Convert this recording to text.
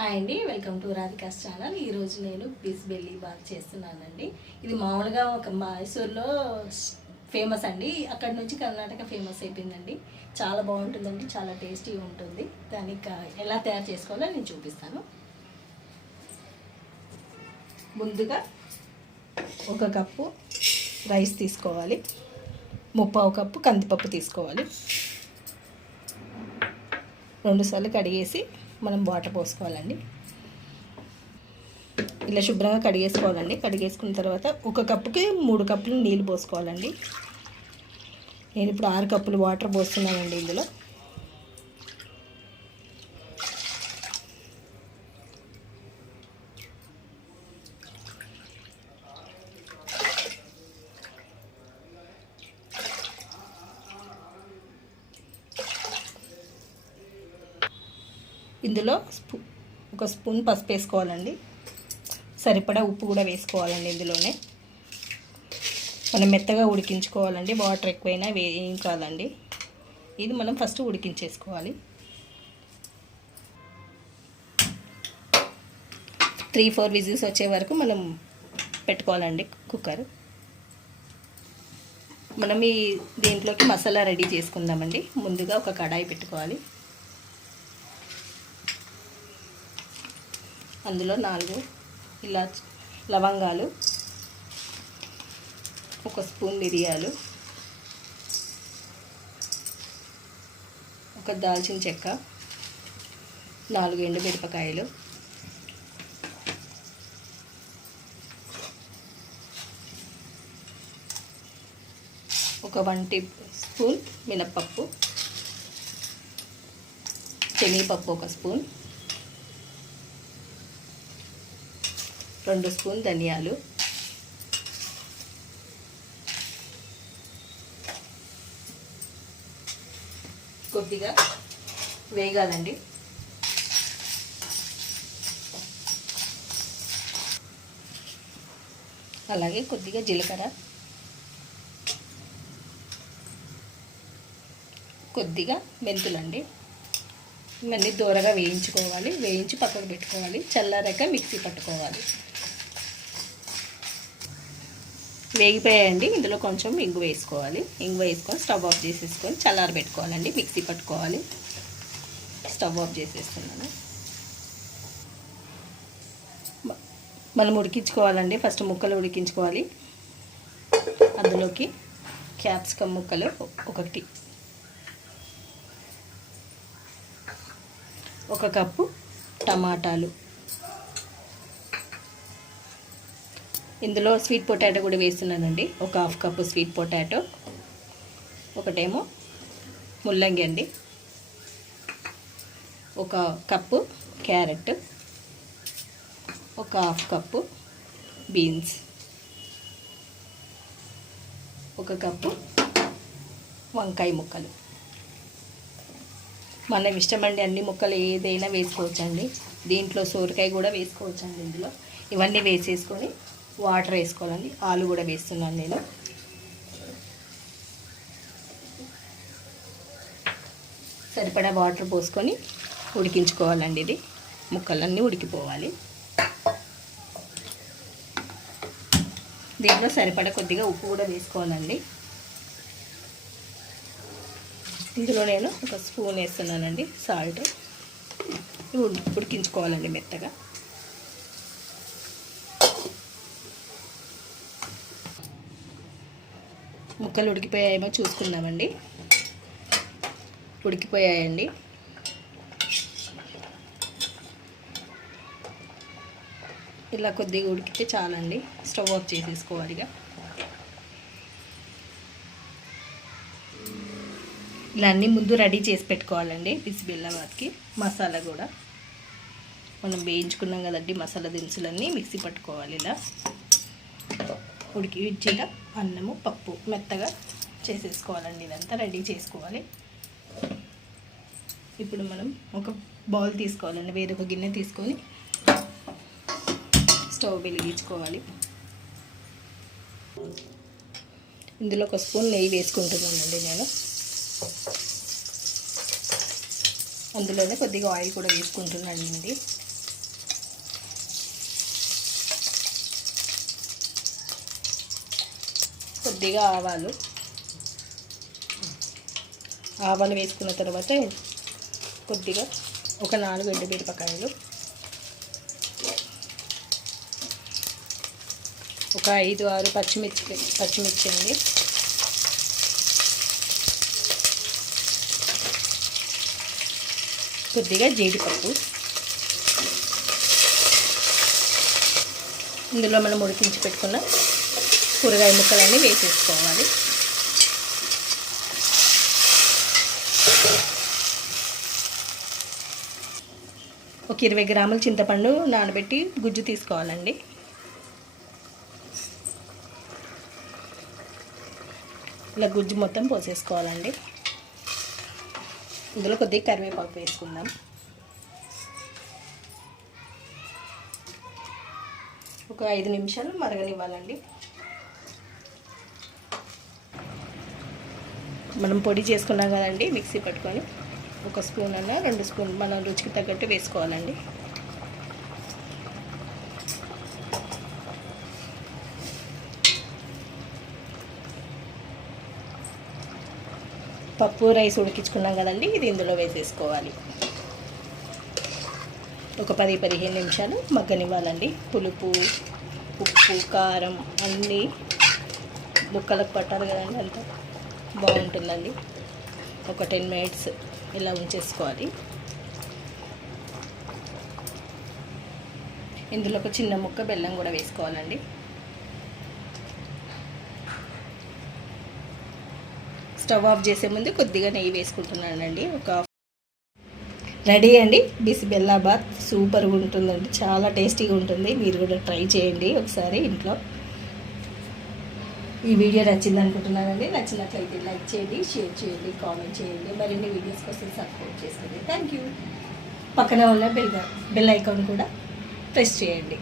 Hi అండి, welcome to Radhika's channel. ఈరోజు నేను పీస్ బెల్లీ బాత్ చేస్తున్నానండి. ఇది మామూలుగా ఒక మైసూర్లో ఫేమస్ అండి. అక్కడ నుంచి కర్ణాటక ఫేమస్ అయిపోయిందండి. చాలా బాగుంటుందండి, చాలా టేస్టీగా ఉంటుంది. దానికి ఎలా తయారు చేసుకోవాలో నేను చూపిస్తాను. ముందుగా 1 కప్పు రైస్ తీసుకోవాలి, 3/4 కప్పు కందిపప్పు తీసుకోవాలి. 2 సార్లు కడిగేసి మనం వాటర్ పోసుకోవాలండి. ఇలా శుభ్రంగా కడిగేసుకోవాలండి. కడిగేసుకున్న తర్వాత 1 కప్పుకి 3 కప్పులు నీళ్ళు పోసుకోవాలండి. నేను ఇప్పుడు 6 కప్పులు వాటర్ పోస్తున్నానండి. ఇందులో 1 స్పూన్ పసుపు వేసుకోవాలండి. సరిపడా ఉప్పు కూడా వేసుకోవాలండి. ఇందులోనే మనం మెత్తగా ఉడికించుకోవాలండి. వాటర్ ఎక్కువైనా వేయించాలండి. ఇది మనం ఫస్ట్ ఉడికించేసుకోవాలి. 3-4 విజిల్స్ వచ్చే వరకు మనం పెట్టుకోవాలండి కుక్కర్. మనం దీంట్లోకి మసాలా రెడీ చేసుకుందామండి. ముందుగా ఒక కడాయి పెట్టుకోవాలి. అందులో 4 ఇలాచి లవంగాలు, 1 స్పూన్ మిరియాలు, 1 దాల్చిన చెక్క, 4 ఎండుమిరపకాయలు, 1 టీ స్పూన్ మినప్పప్పు, శనగపప్పు 1 స్పూన్, 2 స్పూన్ ధనియాలు, కొద్దిగా వేగాలండి. అలాగే కొద్దిగా జీలకర్ర, కొద్దిగా మెంతులండి. ఇవన్నీ దూరగా వేయించుకోవాలి. వేయించి పక్కకు పెట్టుకోవాలి. చల్లారాక మిక్సీ పట్టుకోవాలి. వేగిపోయాయండి. ఇందులో కొంచెం ఇంగు వేసుకోవాలి. ఇంగు వేసుకొని స్టవ్ ఆఫ్ చేసేసుకొని చల్లారి పెట్టుకోవాలండి. మిక్సీ పట్టుకోవాలి. స్టవ్ ఆఫ్ చేసేస్తున్నాను. మనం ఉడికించుకోవాలండి. ఫస్ట్ ముక్కలు ఉడికించుకోవాలి. అందులోకి క్యాప్సికమ్ ముక్కలు 1, 1 కప్పు టమాటాలు, ఇందులో స్వీట్ పొటాటో కూడా వేస్తున్నానండి. 1/2 కప్పు స్వీట్ పొటాటో, ఒకటేమో ముల్లంగి అండి, 1 cup carrot, 1/2 cup beans, 1 cup వంకాయ ముక్కలు. మన ఇష్టమండి, అన్ని ముక్కలు ఏదైనా వేసుకోవచ్చండి. దీంట్లో సోరకాయ కూడా వేసుకోవచ్చండి. ఇందులో ఇవన్నీ వేసేసుకొని వాటర్ వేసుకోవాలండి. ఆలు కూడా వేస్తున్నాను నేను. సరిపడా వాటర్ పోసుకొని ఉడికించుకోవాలండి. ఇది ముక్కలన్నీ ఉడికిపోవాలి. దీంట్లో సరిపడా కొద్దిగా ఉప్పు కూడా వేసుకోవాలండి. ఇందులో నేను 1 స్పూన్ వేస్తున్నానండి సాల్ట్. ఉడికించుకోవాలండి మెత్తగా. ముక్కలు ఉడికిపోయాయేమో చూసుకుందామండి. ఉడికిపోయాయండి. ఇలా కొద్దిగా ఉడికితే చాలండి. స్టవ్ ఆఫ్ చేసేసుకోవాలి. ఇలా అన్నీ ముందు రెడీ చేసి పెట్టుకోవాలండి. బిసిబెల్లాబాద్కి మసాలా కూడా మనం వేయించుకున్నాం కదండి. మసాలా దినుసులన్నీ మిక్సీ పట్టుకోవాలి. ఇలా ఉడికించిన అన్నము, పప్పు మెత్తగా చేసేసుకోవాలండి. ఇదంతా రెడీ చేసుకోవాలి. ఇప్పుడు మనం ఒక బౌల్ తీసుకోవాలండి. వేరొక గిన్నె తీసుకొని స్టవ్ వెలిగించుకోవాలి. ఇందులో 1 స్పూన్ నెయ్యి వేసుకుంటున్నానండి నేను. అందులోనే కొద్దిగా ఆయిల్ కూడా వేసుకుంటున్నానండి. కొద్దిగా ఆవాలు వేసుకున్న తర్వాత కొద్దిగా ఒక 4 ఎండుమిరపకాయలు, ఒక 5-6 పచ్చిమిర్చి అండి, కొద్దిగా జీడిపప్పు, ఇందులో మనం ఉడికించి పెట్టుకున్న కూరగాయ ముక్కలన్నీ వేసేసుకోవాలి. ఒక 20 గ్రాముల చింతపండు నానబెట్టి గుజ్జు తీసుకోవాలండి. ఇలా గుజ్జు మొత్తం పోసేసుకోవాలండి. ఇందులో కొద్దిగా కరివేపాకు వేసుకుందాం. ఒక 5 నిమిషాలు మరగనివ్వాలండి. మనం పొడి చేసుకున్నాం కదండి, మిక్సీ పట్టుకొని ఒక స్పూన్ అన్న 2 స్పూన్ మన రుచికి తగ్గట్టు వేసుకోవాలండి. పప్పు రైస్ ఉడికించుకున్నాం కదండి, ఇది ఇందులో వేసేసుకోవాలి. ఒక 10-15 నిమిషాలు మగ్గనివ్వాలండి. పులుపు, ఉప్పు, కారం అన్నీ ముక్కలకు పట్టాలి కదండి, అంతా బాగుంటుందండి. ఒక 10 మినిట్స్ ఇలా ఉంచేసుకోవాలి. ఇందులో ఒక చిన్న ముక్క బెల్లం కూడా వేసుకోవాలండి. స్టవ్ ఆఫ్ చేసే ముందు కొద్దిగా నెయ్యి వేసుకుంటున్నానండి. రెడీ అండి బిసిబెల్లాబాత్. సూపర్గా ఉంటుందండి, చాలా టేస్టీగా ఉంటుంది. మీరు కూడా ట్రై చేయండి ఒకసారి ఇంట్లో. ఈ వీడియో నచ్చింది అనుకుంటున్నానండి. నచ్చినట్లయితే లైక్ చేయండి, షేర్ చేయండి, కామెంట్ చేయండి. మరిన్ని వీడియోస్ కోసం సబ్స్క్రైబ్ చేసుకోండి. Thank you. పక్కన ఉన్న బెల్ ఐకాన్ కూడా ప్రెస్ చేయండి.